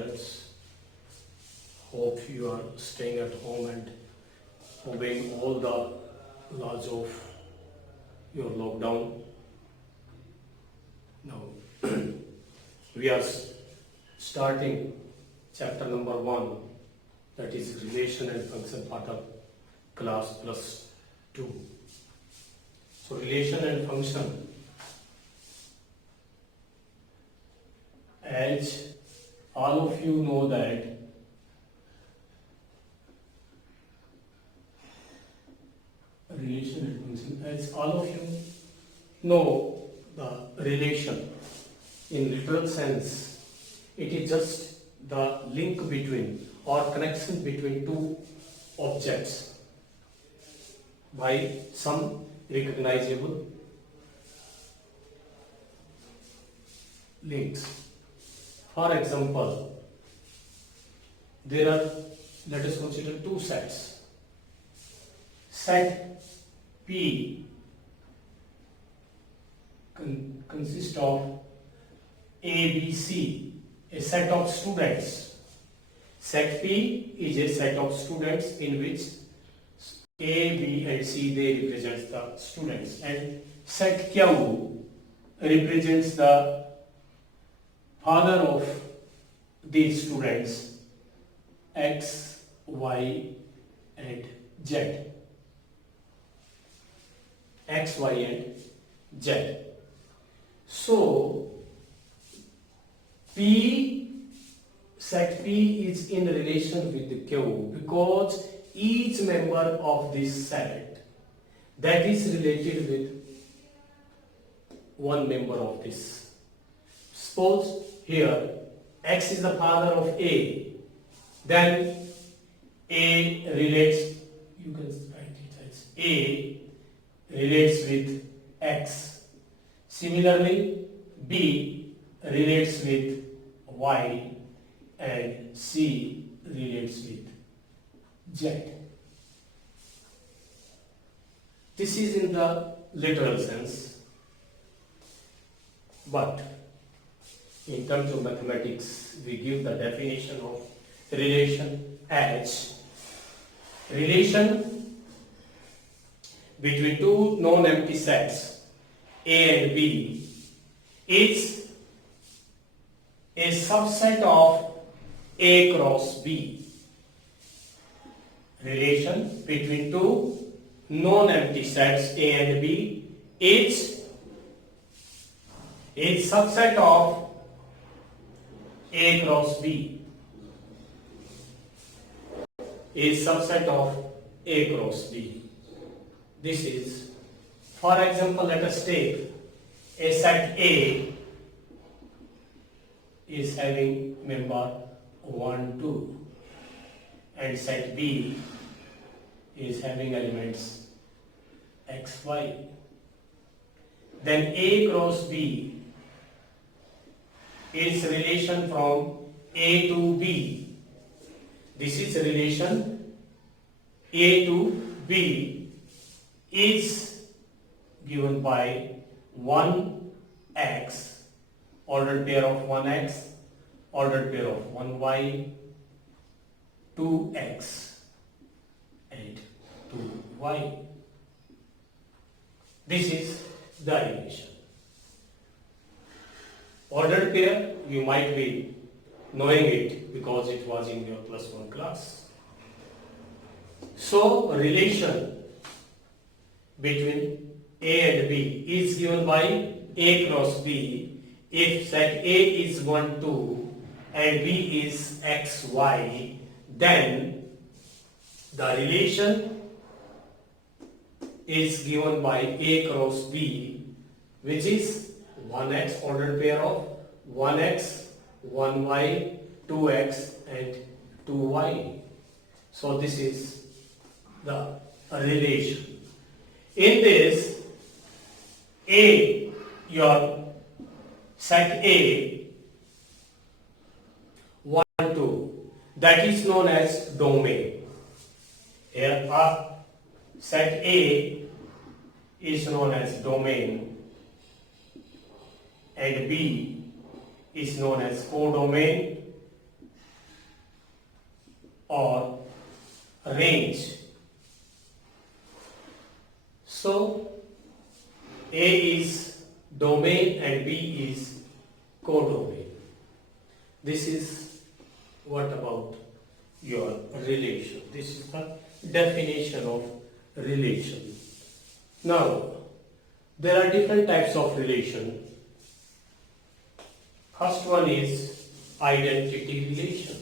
students. Hope you are staying at home and obeying all the laws of your lockdown. Now, we are starting chapter number 1, that is relation and function part of class plus 2. So, relation and function, as all of you know that relation and function, as all of you know the relation in literal sense, it is just the link between or connection between two objects by some recognizable links. For example, there are, let us consider two sets. Set P consists of A, B, C, a set of students. Set P is a set of students in which A, B and C, they represent the students, and set Q represents the father of these students, X, Y and Z. X, Y and Z. So, set P is in relation with the Q because each member of this set that is related with one member of this. Suppose here X is the father of A, then A relates, you can write it as A relates with X. Similarly, B relates with Y and C relates with Z. This is in the literal sense, but in terms of mathematics, we give the definition of relation as relation between two non-empty sets A and B is a subset of A cross B. Relation between two non-empty sets A and B is a subset of A cross B. A subset of A cross B. This is, for example, let us take a set A is having member 1, 2 and set B is having elements X, Y. Then A cross B is relation from A to B. This is relation A to B is given by 1x, ordered pair of 1x, ordered pair of 1y, 2x and 2y. This is the relation. Ordered pair, you might be knowing it because it was in your plus 1 class. So, relation between A and B is given by A cross B if set A is 1, 2 and B is X, Y, then the relation is given by A cross B, which is 1x, ordered pair of 1x, 1y, 2x and 2y. So this is the relation. In this, A, your set A, 1, 2, that is known as domain. Here, set A is known as domain and B is known as codomain or range. So A is domain and B is codomain. This is what about your relation. This is the definition of relation. Now, there are different types of relation. First one is identity relation.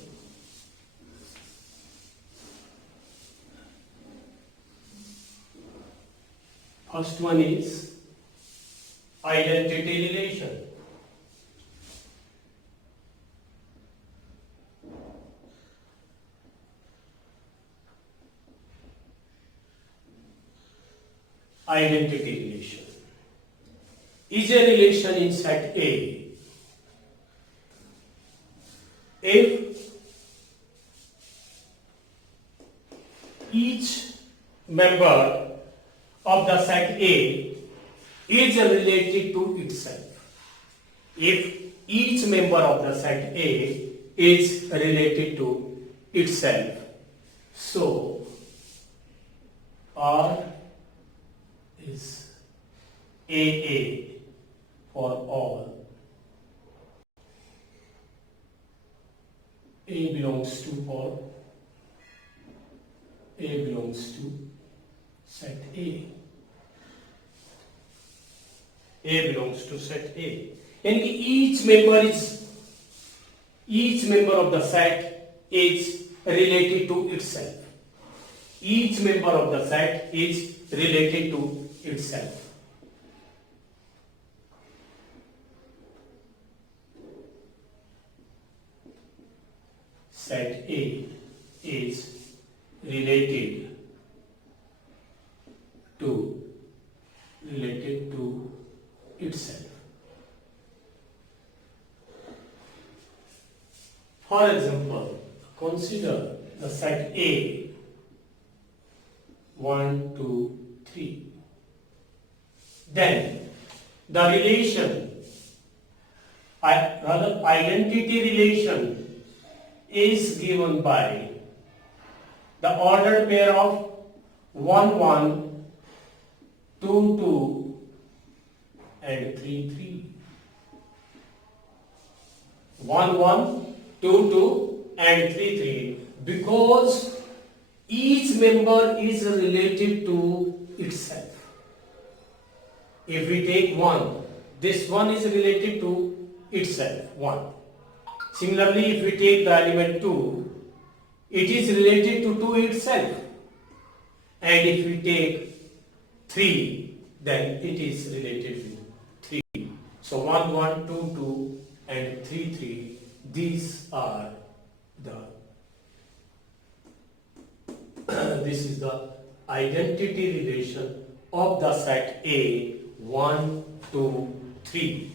First one is identity relation. Identity relation is a relation in set A if each member of the set A is related to itself. If each member of the set A is related to itself, so R is AA for all. A belongs to all. A belongs to set A. A belongs to set A. And each member of the set is related to itself. Each member of the set is related to itself. Set A is related to itself. For example, consider the set A 1, 2, 3. Then the relation, rather identity relation, is given by the ordered pair of 1, 1, 2, 2 and 3, 3. 1, 1, 2, 2 and 3, 3, because each member is related to itself. If we take 1, this one is related to itself, 1. Similarly, if we take the element 2, it is related to 2 itself. And if we take 3, then it is related to 3. So 1, 1, 2, 2 and 3, 3, these are this is the identity relation of the set A 1, 2, 3.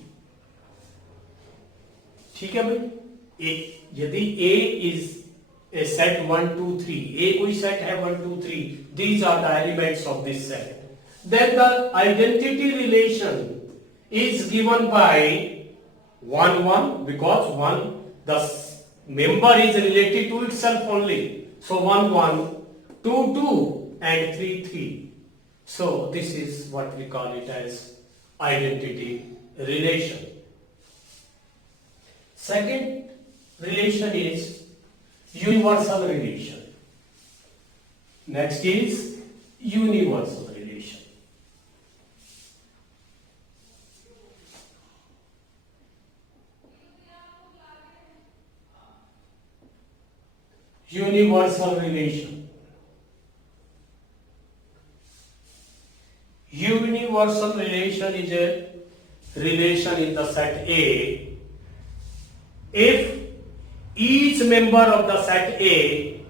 ठीक है भाई, यदि A is a set 1, 2, 3, A कोई set है 1, 2, 3, these are the elements of this set, then the identity relation is given by 1, 1, because 1, the member is related to itself only. So 1, 1, 2, 2 and 3, 3. So this is what we call it as identity relation. Second relation is universal relation. Next is universal relation. Universal relation. Universal relation is a relation in the set A if each member of the set A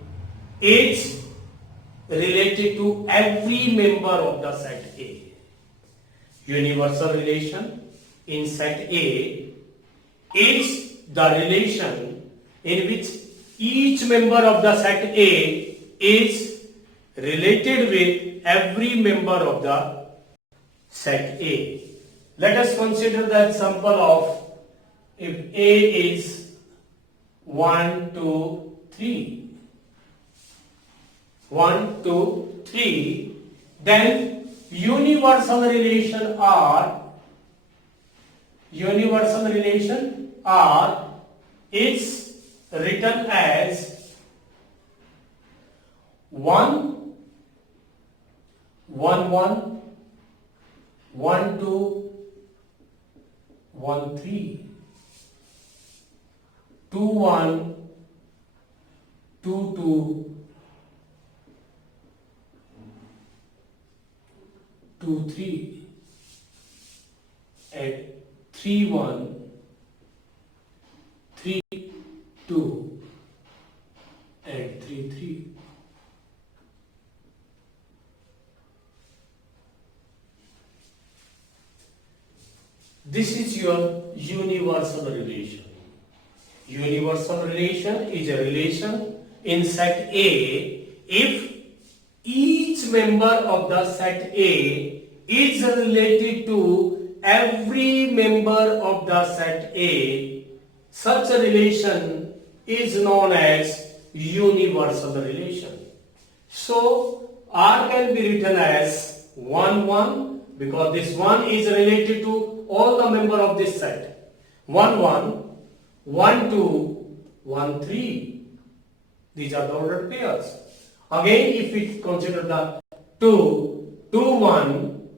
is related to every member of the set A. Universal relation in set A is the relation in which each member of the set A is related with every member of the set A. Let us consider the example of if A is 1, 2, 3. 1, 2, 3. Then universal relation R is written as 1, 1, 1, 1, 2, 1, 3, 2, 1, 2, 2, 2, 3, and 3, 1, 3, 2, and 3, 3. This is your universal relation. Universal relation is a relation in set A if each member of the set A is related to every member of the set A. Such a relation is known as universal relation. So R can be written as 1, 1 because this 1 is related to all the member of this set. 1, 1, 1, 2, 1, 3. These are the ordered pairs. Again, if we consider the 2, 2, 1,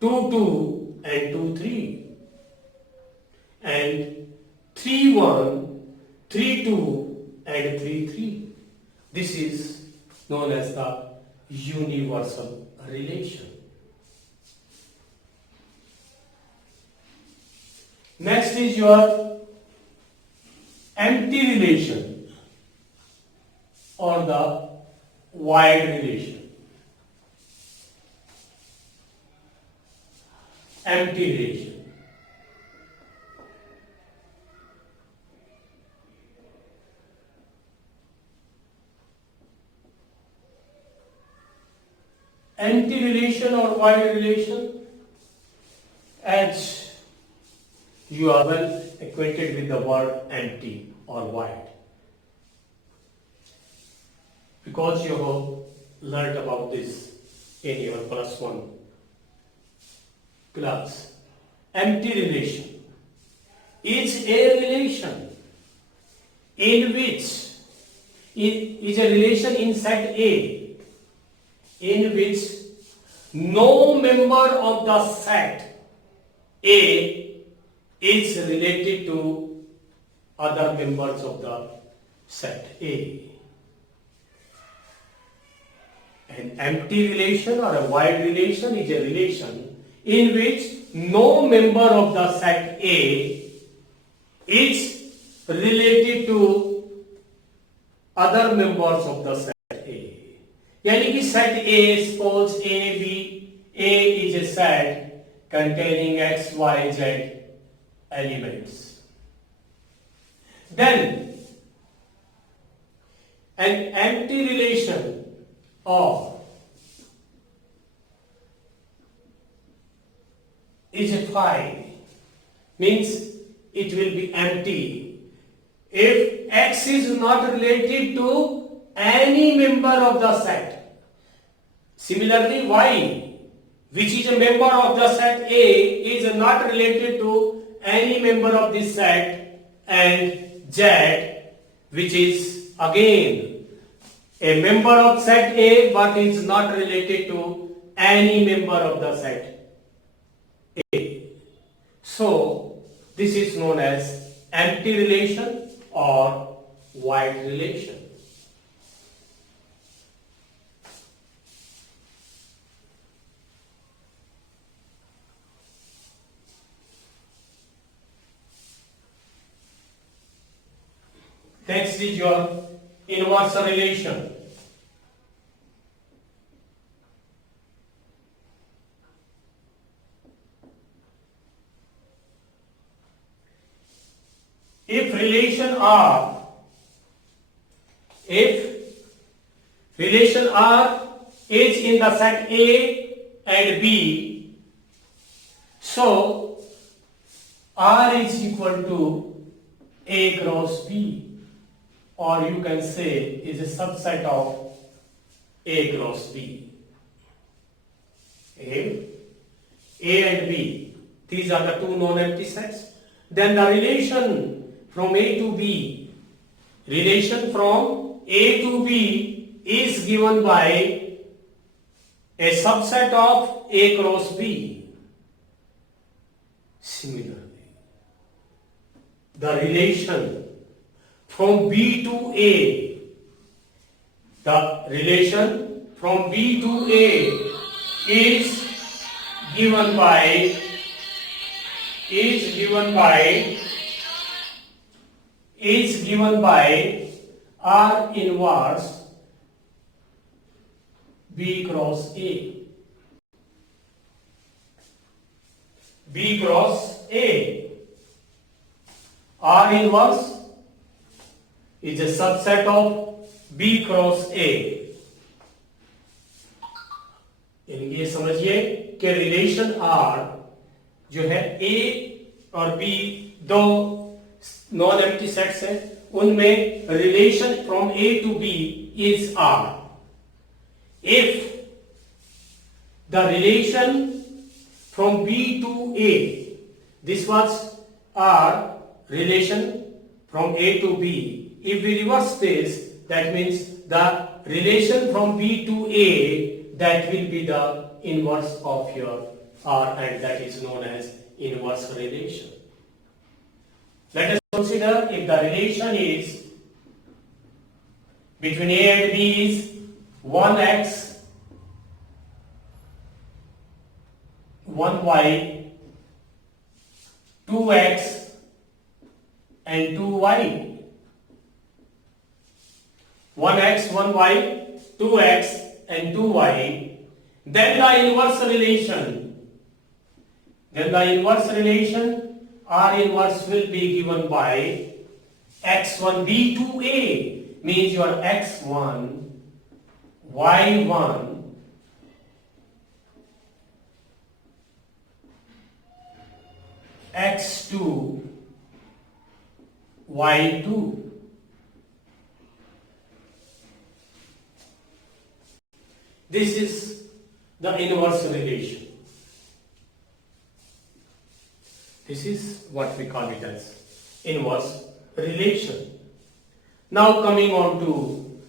2, 2, and 2, 3. And 3, 1, 3, 2, and 3, 3. This is known as the universal relation. Next is your empty relation or the void relation. Empty relation. Empty relation or void relation, as you are well acquainted with the word empty or void, because you have learnt about this in your +1 class. Empty relation is a relation in which it is a relation in set A in which no member of the set A is related to other members of the set A. An empty relation or a void relation is a relation in which no member of the set A is related to other members of the set A. यानी कि set A, suppose A is a set containing X, Y, Z elements. Then an empty relation of is a phi means it will be empty if X is not related to any member of the set. Similarly, Y, which is a member of the set A, is not related to any member of this set, and Z, which is again a member of set A but is not related to any member of the set A. So this is known as empty relation or void relation. Next is your inverse relation. If relation R is in the set A and B, so R is equal to A cross B, or you can say is a subset of A cross B. A and B. These are the two non-empty sets. Then the relation from A to B. Relation from A to B is given by a subset of A cross B. Similarly, the relation from B to A, the relation from B to A is given by R inverse B cross A. B cross A. R inverse is a subset of B cross A. ये समझिए कि relation R जो है A और B दो non empty sets हैं, उनमें relation from A to B is R. If the relation from B to A, this was our relation from A to B. If we reverse this, that means the relation from B to A, that will be the inverse of your R, and that is known as inverse relation. Let us consider if the relation is between A and B is 1x, 1y, 2x and 2y. 1x, 1y, 2x and 2y. Then the inverse relation, R inverse will be given by x1 B to A, means your x1, y1, x2, y2. This is the inverse relation. This is what we call it as inverse relation. Now coming on to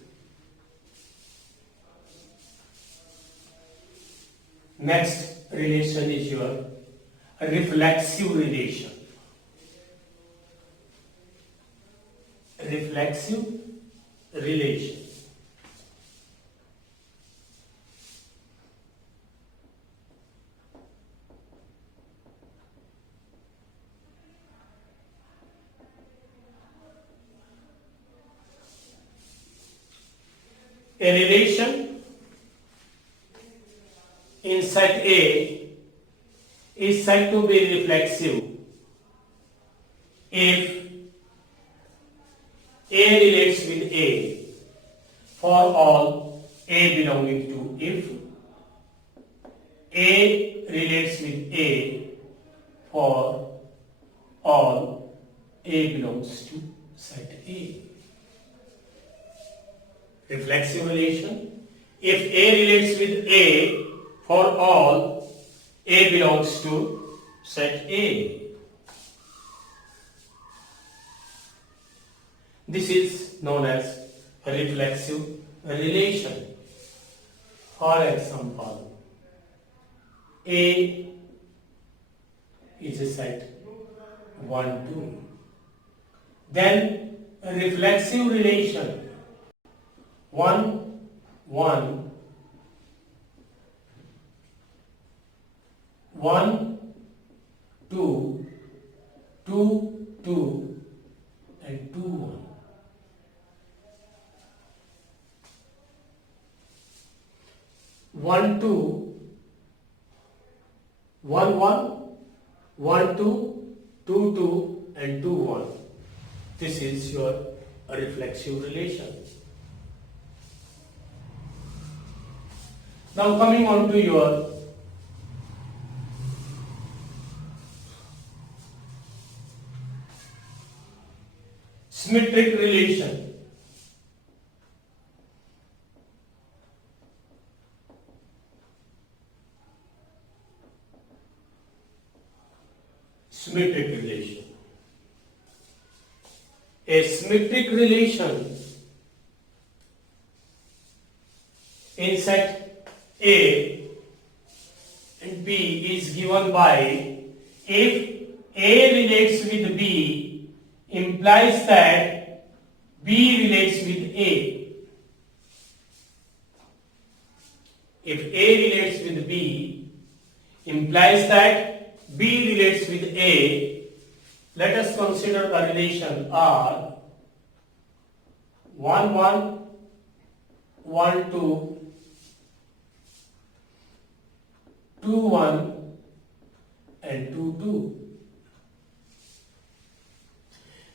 next relation is your reflexive relation. Reflexive relation. A relation in set A is said to be reflexive if A relates with A for all A belonging to if A relates with A for all A belongs to set A. Reflexive relation. If A relates with A for all A belongs to set A. This is known as a reflexive relation. For example, A is a set 1, 2. Then a reflexive relation 1, 1, 1, 2, 2, 2 and 2, 1. One, two, 1, 1, 1, 2, 2, 2 and 2, 1. This is your reflexive relation. Now coming on to your symmetric relation. symmetric relation. A symmetric relation in set A and B is given by if A relates with B implies that B relates with A. If A relates with B implies that B relates with A. Let us consider the relation R 1 1 1 2 2 1 and 2 2.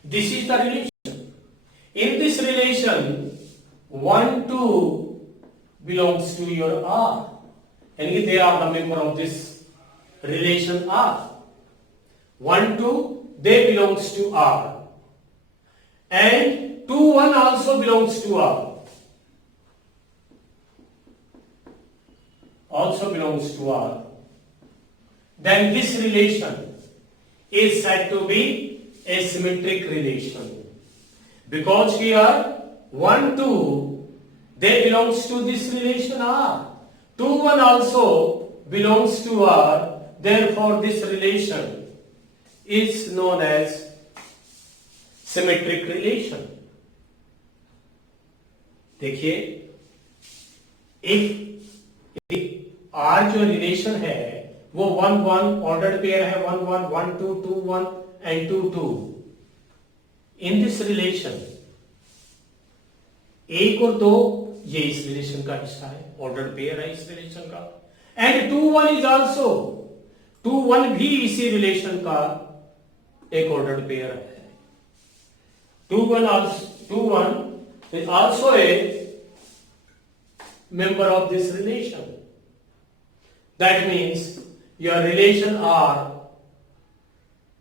This is the relation. In this relation 1 2 belongs to your R, and they are the member of this relation R. 1 2 they belongs to R, and 2 1 also belongs to R, then this relation is said to be a symmetric relation, because here 1 2 they belongs to this relation R, 2 1 also belongs to R, therefore this relation is known as symmetric relation. देखिए, if R जो relation है वो 1 1 ordered pair है, 1 1 1 2 2 1 and 2 2. In this relation 1 और 2 ये इस relation का हिस्सा है, ऑर्डर्ड पेयर है इस रिलेशन का, एंड 2 1 इज आल्सो, 2 1 भी इसी रिलेशन का एक ऑर्डर्ड पेयर है. 2 1 is also a member of this relation. That means your relation R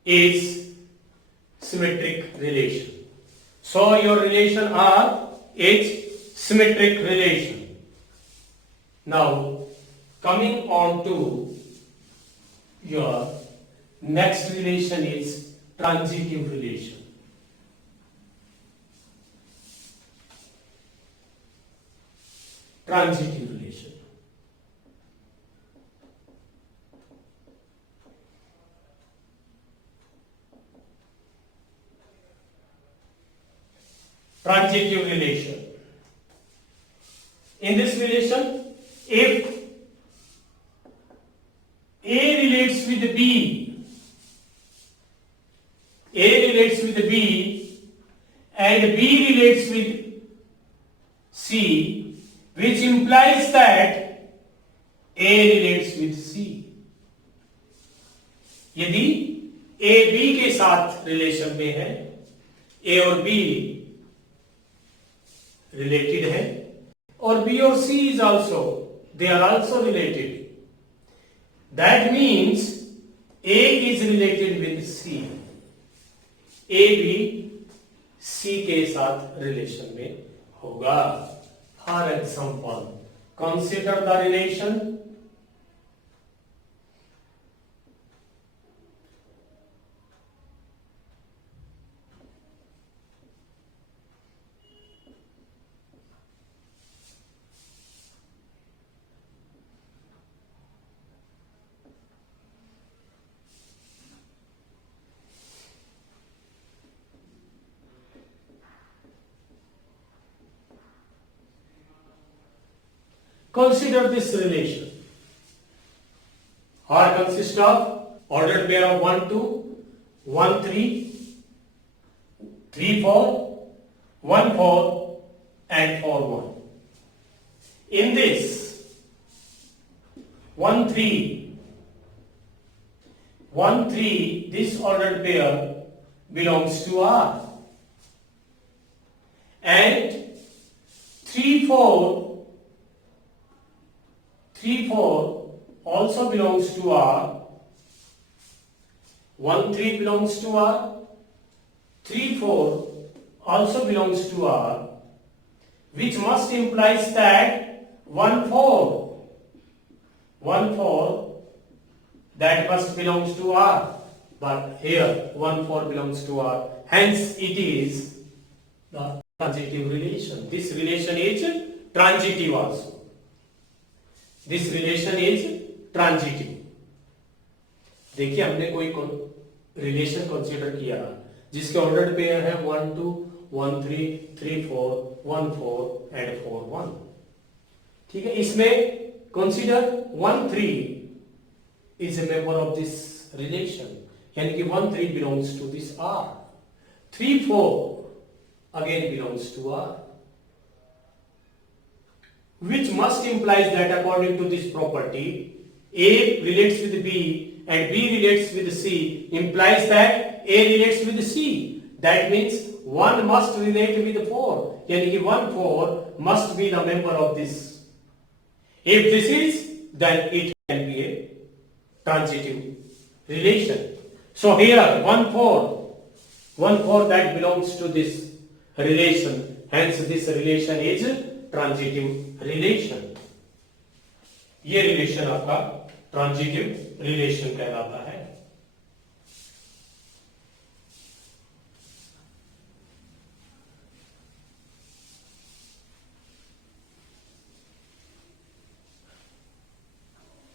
is symmetric relation. So your relation R is symmetric relation. Now coming on to your next relation is transitive relation. Transitive relation. Transitive relation. In this relation, if A relates with B, and B relates with C, which implies that A relates with C. यदि A B के साथ relation में है, A और B related है, और B और C is also, they are also related. That means A is related with C. A भी C के साथ रिलेशन में होगा. For example, consider the relation Consider this relation. R consists of ordered pair of 1 2, 1 3, 3 4, 1 4 and 4 1. In this 1 3, this ordered pair belongs to R, and 3 4 also belongs to R. 1 3 belongs to R. 3 4 also belongs to R, which must implies that 1 4 that must belongs to R. but here 1 4 belongs to R. Hence it is the transitive relation. This relation is transitive also. This relation is transitive. देखिए हमने कोई relation consider किया जिसके ordered pair है 1 2 1 3 3 4 1 4 and 4 1. ठीक है, इसमें consider 1 3 is a member of this relation, यानी कि 1 3 belongs to this R. 3 4 again belongs to R, which must implies that according to this property, A relates with B and B relates with C, implies that A relates with C. That means 1 must relate with 4, यानी कि 1 4 must be the member of this. If this is, then it can be a transitive relation. So here 1 4 that belongs to this relation, hence this relation is transitive relation. ये relation आपका transitive relation कहलाता है.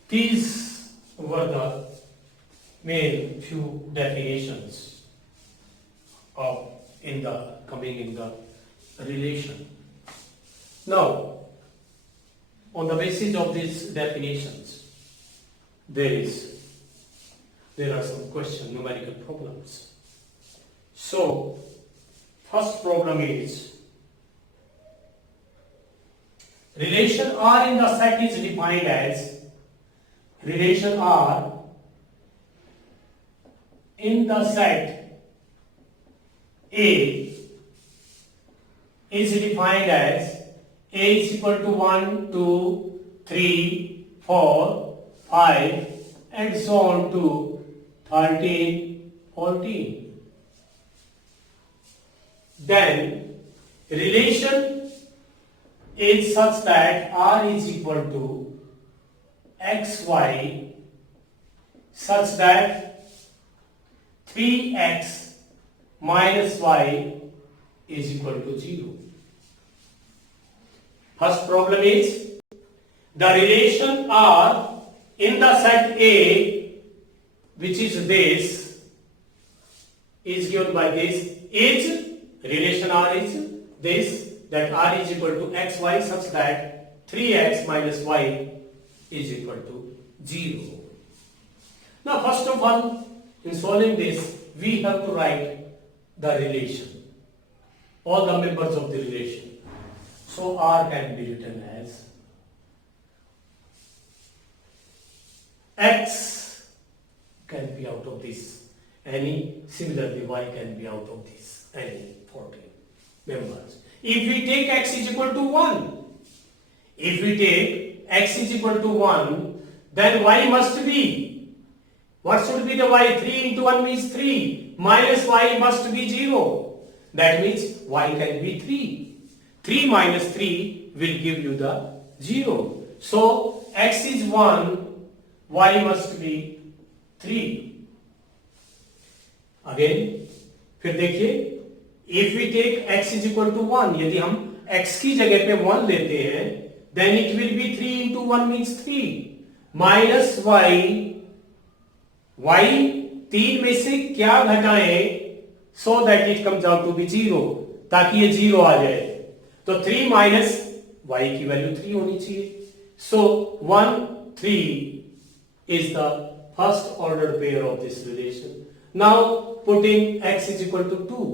These were the main few definitions of in the relation. Now, on the basis of these definitions, there are some numerical problems. So, first problem is relation R in the set is defined as relation R in the set A is defined as A is equal to 1, 2, 3, 4, 5 and so on to 13, 14. Then relation is such that R is equal to xy such that 3x minus y is equal to 0. First problem is the relation R in the set A, which is this, is given by this, is relation R is this, that R is equal to xy such that 3x minus y is equal to 0. Now first of all, in solving this, we have to write the relation, all the members of the relation. So R can be written as x can be out of this, any, similarly y can be out of this, any 14 members. If we take x is equal to 1, if we take x is equal to 1, then y must be, what should be the y? 3 into 1 means 3, minus y must be 0. That means y can be 3. 3 minus 3 will give you the 0. So x is 1, y must be 3. Again, फिर देखिए, if we take x is equal to 1, यदि हम x की जगह पे 1 लेते हैं, then it will be 3 into 1 means 3 minus y. y 3 में से क्या घटाएं so that it comes out to be 0, ताकि ये 0 आ जाए. तो 3 माइनस y की वैल्यू 3 होनी चाहिए. So 1 3 is the first order pair of this relation. Now putting x is equal to 2,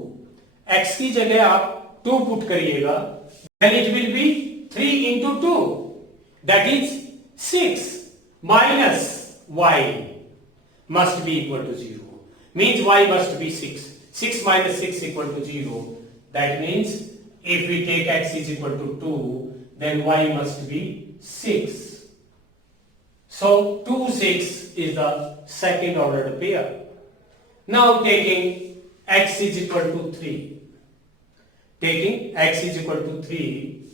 x की जगह आप 2 पुट करिएगा, then it will be 3 into 2, that is 6 minus y must be equal to 0, means y must be 6. 6 minus 6 equal to 0. That means if we take x is equal to 2, then y must be 6. So 2 6 is the second ordered pair. Now taking x is equal to 3. Taking x is equal to 3.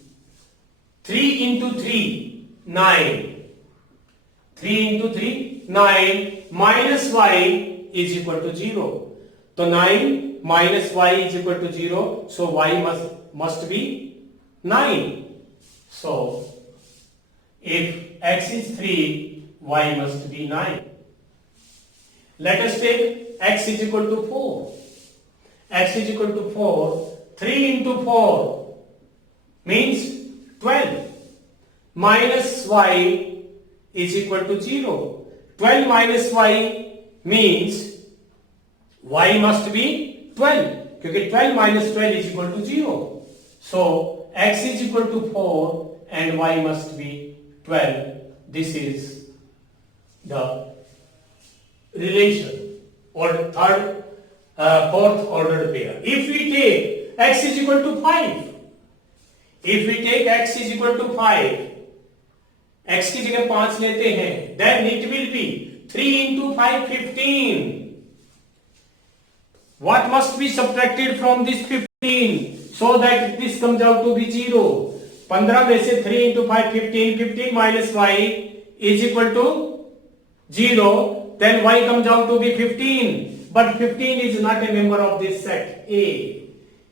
3 into 3 9. 3 into 3 9 minus y is equal to 0. So 9 minus y is equal to 0. So y must be 9. So if x is 3, y must be 9. Let us take x is equal to 4. X is equal to 4. 3 into 4 means 12. Minus y is equal to 0. 12 minus y means y must be 12. क्योंकि 12 minus 12 is equal to 0. So x is equal to 4 and y must be 12. This is the relation or fourth order pair. If we take x is equal to 5, if we take x is equal to 5, x की जगह 5 लेते हैं, then it will be 3 into 5, 15. What must be subtracted from this 15 so that this comes out to be 0? 15 में से 3 into 5, 15. 15 minus y is equal to 0. Then y comes out to be 15. But 15 is not a member of this set A.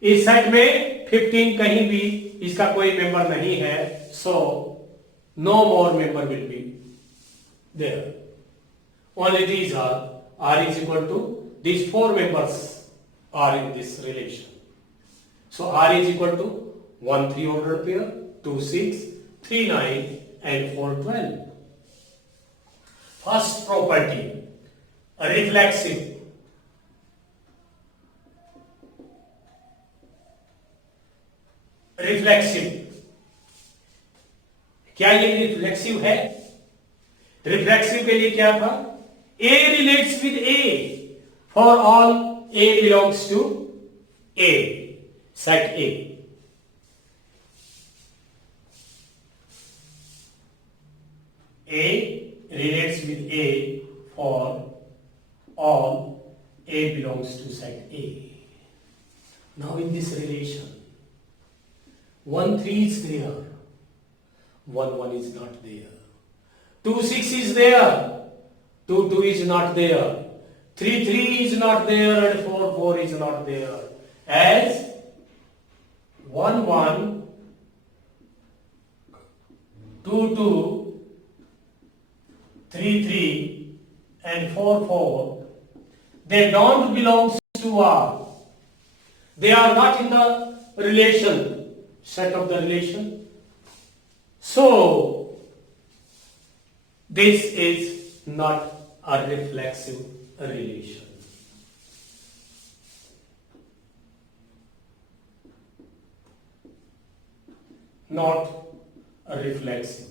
इस set में 15 कहीं भी इसका कोई member नहीं है. So no more member will be there. Only these are is equal to, these 4 members are in this relation. So r is equal to 1 3 ordered pair, 2 6, 3 9 and 4 12. First property, reflexive. Reflexive. क्या ये reflexive है? Reflexive के लिए क्या था? A relates with A for all A belongs to A, set A. A relates with A for all A belongs to set A. Now in this relation, 1 3 is there. 1 1 is not there. 2 6 is there. 2 2 is not there. 3 3 is not there and 4 4 is not there. As 1 1, 2 2, 3 3 and 4 4, they don't belong to R. They are not in the relation, set of the relation. So, this is not a reflexive relation. Not a reflexive.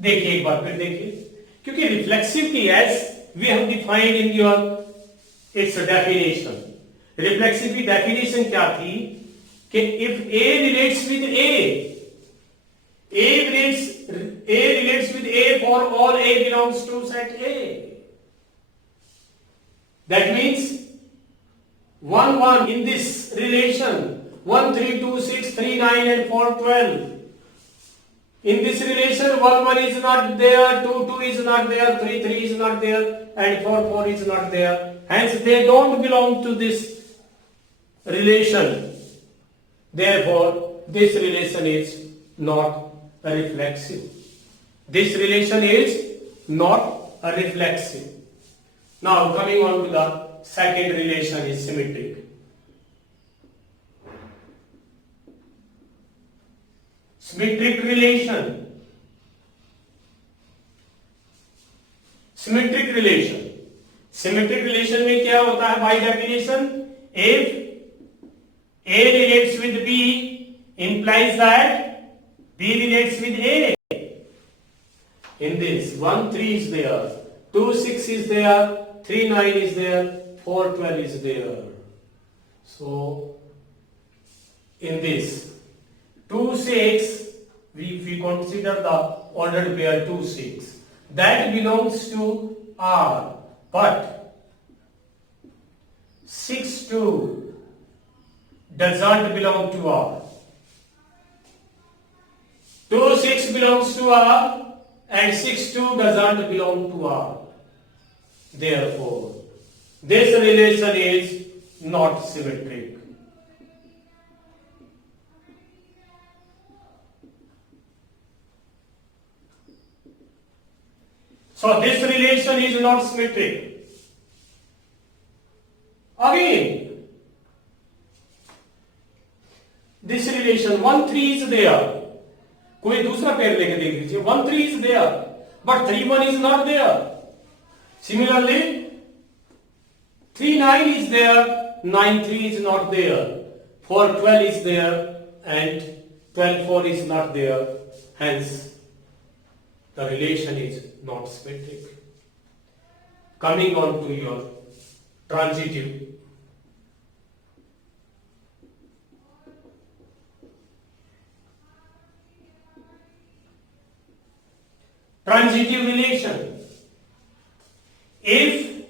देखिए एक बार फिर देखिए, क्योंकि reflexive की as we have defined in your its definition. Reflexive की definition क्या थी कि if a relates with a relates with a for all a belongs to set a, that means 1 1 in this relation, 1 3 2 6 3 9 and 4 12. In this relation, 1 1 is not there, 2 2 is not there, 3 3 is not there, and 4 4 is not there. Hence, they don't belong to this relation. Therefore, this relation is not a reflexive. This relation is not a reflexive. Now, coming on to the second relation is symmetric. Symmetric relation. Symmetric relation. Symmetric relation में क्या होता है? By definition, if A relates with B implies that B relates with A. In this, 1 3 is there, 2 6 is there, 3 9 is there, 4 12 is there. So, in this 2 6, if we consider the ordered pair 2 6, that belongs to R, but 6 2 does not belong to R. 2 6 belongs to R, and 6 2 doesn't belong to R. Therefore, this relation is not symmetric. So this relation is not symmetric. Again, this relation 1 3 is there. कोई दूसरा pair लेके देख लीजिए. 1 3 is there, but 3 1 is not there. Similarly, 3 9 is there, 9 3 is not there. 4 12 is there, and 12 4 is not there. Hence, the relation is not symmetric. Coming on to your transitive. Transitive relation. If,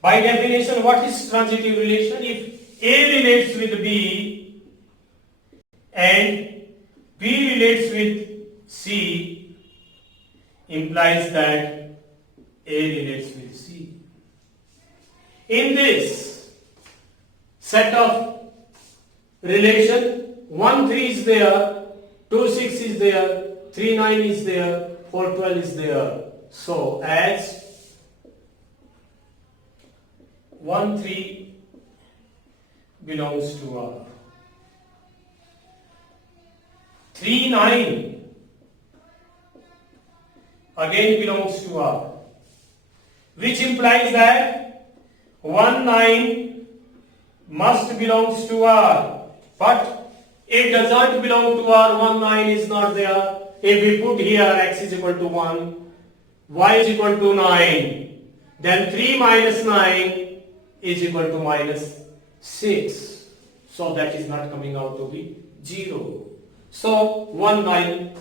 by definition, what is transitive relation? If A relates with B and B relates with C, implies that A relates with C. In this set of relation, 1 3 is there, 2 6 is there, 3 9 is there, 4 12 is there. So as 1 3 belongs to R, 3 9 again belongs to R, which implies that 1 9 must belongs to R, but it does not belong to R. 1 9 is not there. If we put here x is equal to 1, y is equal to 9, then 3 minus 9 is equal to minus 6. So that is not coming out to be 0. So 1 9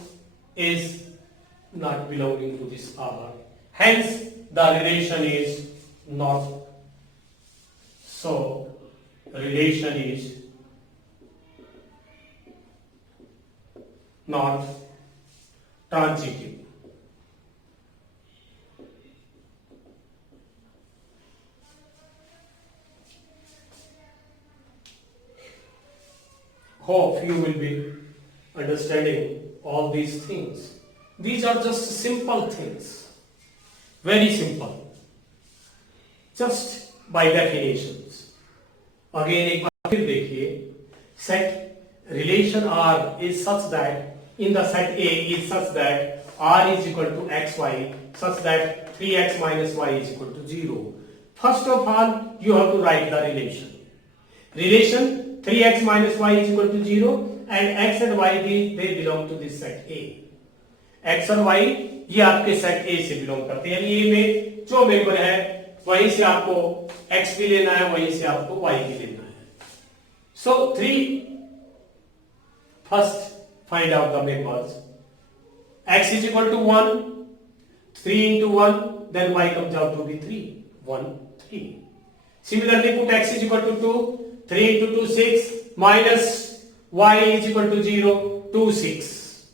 is not belonging to this R. Hence the relation is not. So relation is not transitive. Hope you will be understanding all these things. These are just simple things, very simple, just by definitions. Again एक बार फिर देखिए, set relation R is such that in the set A is such that R is equal to xy, such that 3x minus y is equal to 0. First of all, you have to write the relation. Relation 3x minus y is equal to 0 and x and y they belong to this set A. x और y ये आपके set A से belong करते हैं, यानी A में जो member है वहीं से आपको x भी लेना है, वहीं से आपको y भी लेना है. So 3, first find out the members. X is equal to 1, 3 into 1, then y comes out to be 3, 1, 3. Similarly, put x is equal to 2, 3 into 2, 6, minus y is equal to 0, 2, 6.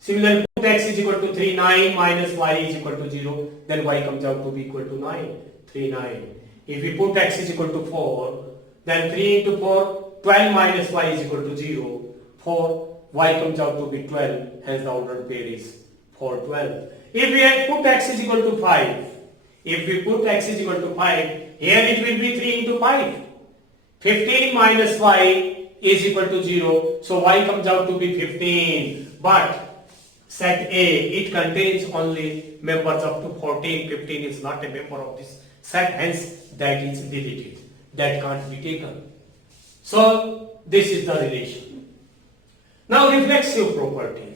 Similarly, put x is equal to 3, 9, minus y is equal to 0, then y comes out to be equal to 9, 3, 9. If we put x is equal to 4, then 3 into 4, 12 minus y is equal to 0, 4, y comes out to be 12, hence the ordered pair is 4, 12. If we put x is equal to 5, here it will be 3 into 5. 15 minus y is equal to 0, so y comes out to be 15. But set A, it contains only members up to 14. 15 is not a member of this set, hence that is deleted. That can't be taken. So this is the relation. Now reflexive property,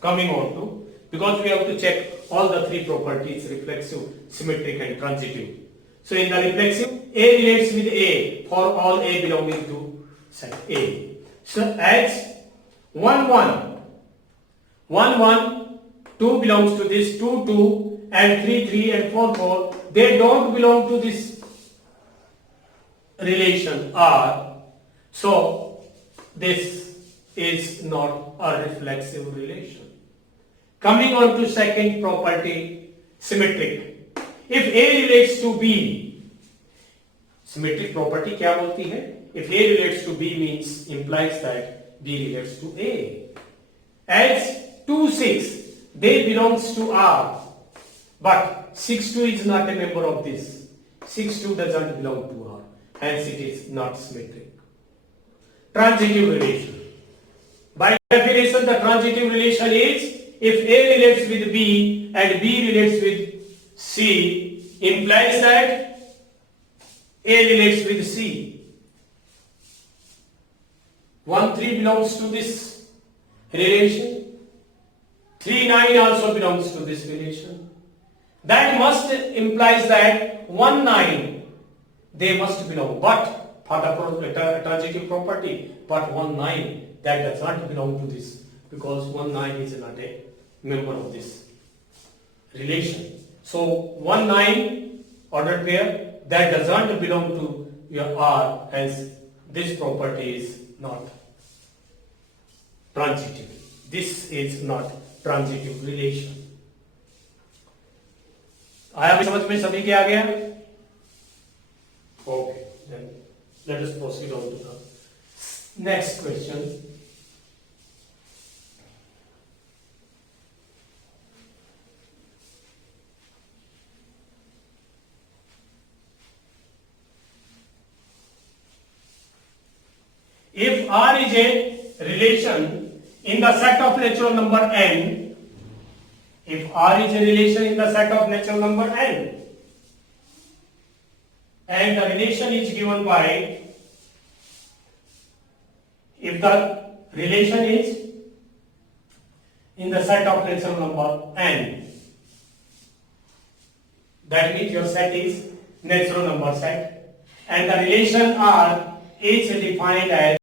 coming on to, because we have to check all the three properties, reflexive, symmetric and transitive. So in the reflexive, A relates with A for all A belonging to set A. So as 1 1, 2 belongs to this, 2 2 and 3 3 and 4 4, they don't belong to this relation R. So this is not a reflexive relation. Coming on to second property, symmetric. If A relates to B, symmetric property क्या बोलती है? If A relates to B means implies that B relates to A. As 2, 6, they belongs to R, but 6, 2 is not a member of this. 6, 2 doesn't belong to R, hence it is not symmetric. Transitive relation. By definition, the transitive relation is if A relates with B and B relates with C, implies that A relates with C. 1, 3 belongs to this relation. 3, 9 also belongs to this relation. That must implies that 1, 9 they must belong. But for the transitive property, but 1, 9 that does not belong to this because 1, 9 is not a member of this relation. So 1, 9 ordered pair that does not belong to your R, hence this property is not transitive. This is not transitive relation. आया समझ में सभी के आ गया? Okay, then let us proceed on to the next question. If R is a relation in the set of natural number n, if R is a relation in the set of natural number n, and the relation is given by, if the relation is in the set of natural number n, that means your set is natural number set, and the relation R is defined as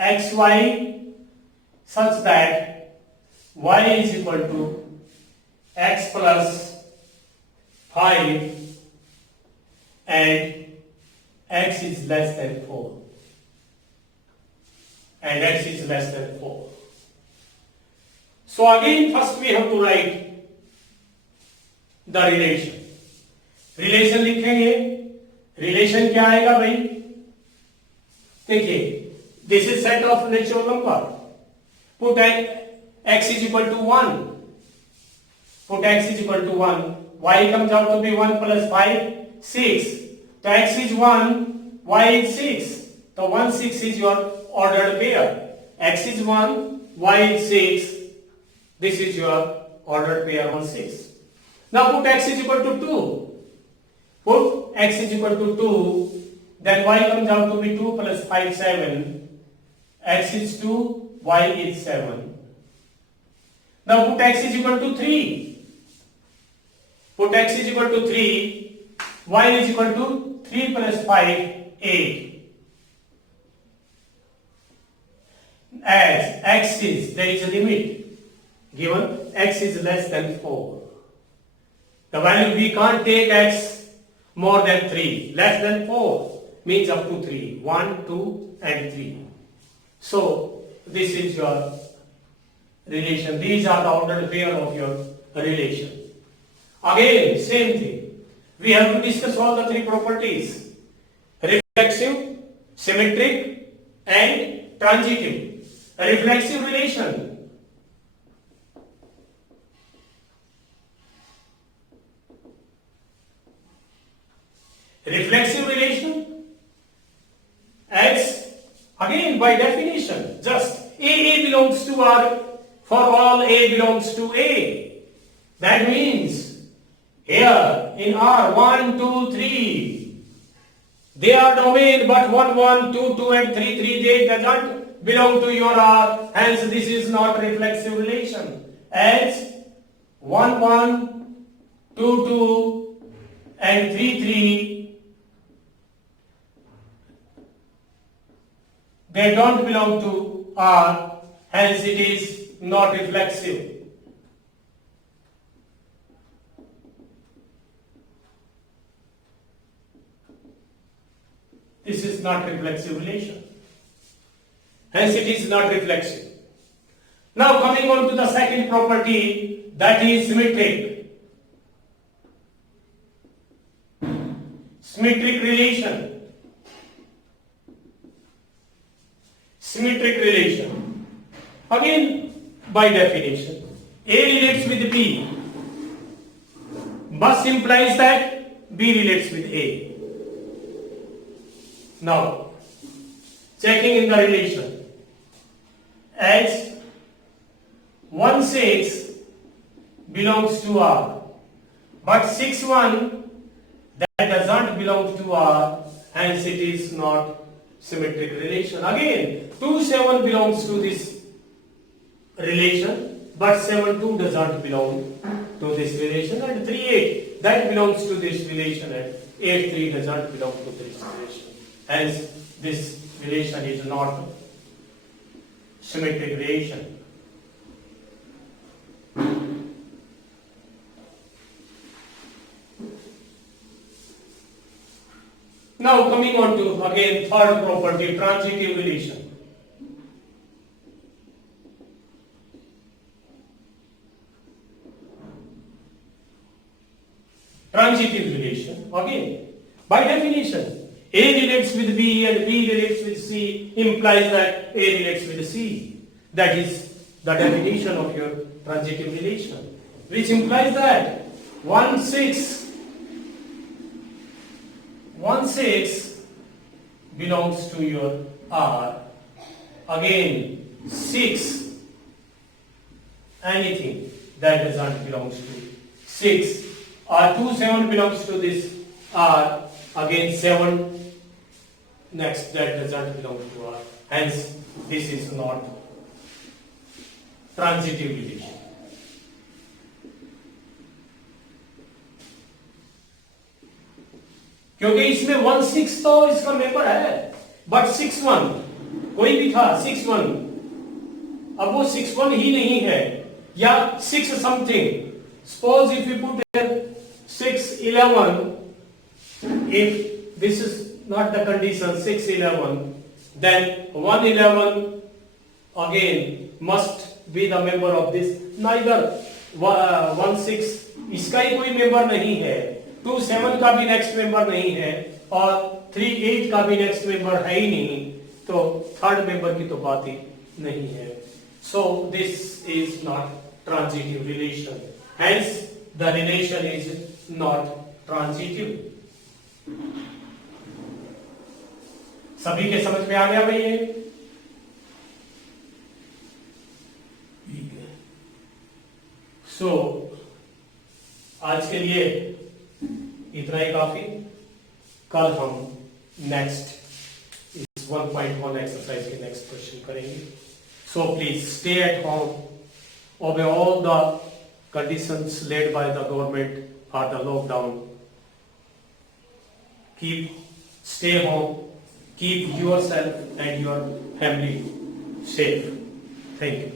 xy such that y is equal to x plus 5 and x is less than 4 and x is less than 4. So again first we have to write the relation. Relation लिखेंगे. Relation क्या आएगा भाई? देखिए, this is set of natural number. Put x is equal to 1. Put x is equal to 1. Y comes out to be 1 plus 5, 6. So x is 1, y is 6. So 1, 6 is your ordered pair. X is 1, y is 6. This is your ordered pair 1, 6. Now put x is equal to 2. Put x is equal to 2. Then y comes out to be 2 plus 5, 7. X is 2, y is 7. Now put x is equal to 3. Put x is equal to 3, y is equal to 3 plus 5, 8. As x is, there is a limit given, x is less than 4. The value we can't take x more than 3, less than 4. Means up to 3, 1, 2 and 3. So this is your relation. These are the ordered pair of your relation. Again same thing. We have to discuss all the three properties: reflexive, symmetric and transitive. A reflexive relation. Reflexive relation as again by definition just A belongs to R for all A belongs to A. That means here in R 1, 2, 3 they are domain, but 1, 1, 2, 2 and 3, 3 they doesn't belong to your R, hence this is not reflexive relation. As 1, 1, 2, 2 and 3, 3 they don't belong to R, hence it is not reflexive. This is not reflexive relation. Hence it is not reflexive. Now coming on to the second property, that is symmetric. Symmetric relation. Symmetric relation. Again, by definition, A relates with B must implies that B relates with A. Now, checking in the relation. As 1/6 belongs to R, but 6/1 that doesn't belong to R, hence it is not symmetric relation. Again, 2/7 belongs to this relation, but 7/2 does not belong to this relation, and 3/8 that belongs to this relation, and 8/3 does not belong to this relation. Hence, this relation is not symmetric relation. Now coming on to again third property, transitive relation. Transitive relation, again, by definition, A relates with B and B relates with C implies that A relates with C. That is the definition of your transitive relation, which implies that 1/6 belongs to your R. Again, 6 anything that does not belongs to 6. Or 2/7 belongs to this R. Again, 7 next that does not belong to R. Hence, this is not transitive relation. क्योंकि इसमें 1/6 तो इसका member है, but 6/1 कोई भी था 6/1, अब वो 6/1 ही नहीं है, या 6 something. Suppose if you put here 6/11, if this is not the condition 6/11, then 1/11 again must be the member of this. Neither 1/6 इसका ही कोई मेंबर नहीं है, 2/7 का भी नेक्स्ट मेंबर नहीं है, और 3/8 का भी नेक्स्ट मेंबर है ही नहीं, तो थर्ड मेंबर की तो बात ही नहीं है. So this is not transitive relation. Hence the relation is not transitive. सभी के समझ में आ गया भाई ये? So आज के लिए इतना ही काफी. कल हम नेक्स्ट इस 1.1 एक्सरसाइज के नेक्स्ट क्वेश्चन करेंगे. So please stay at home, obey all the conditions laid by the government for the lockdown. Stay home, keep yourself and your family safe. Thank you.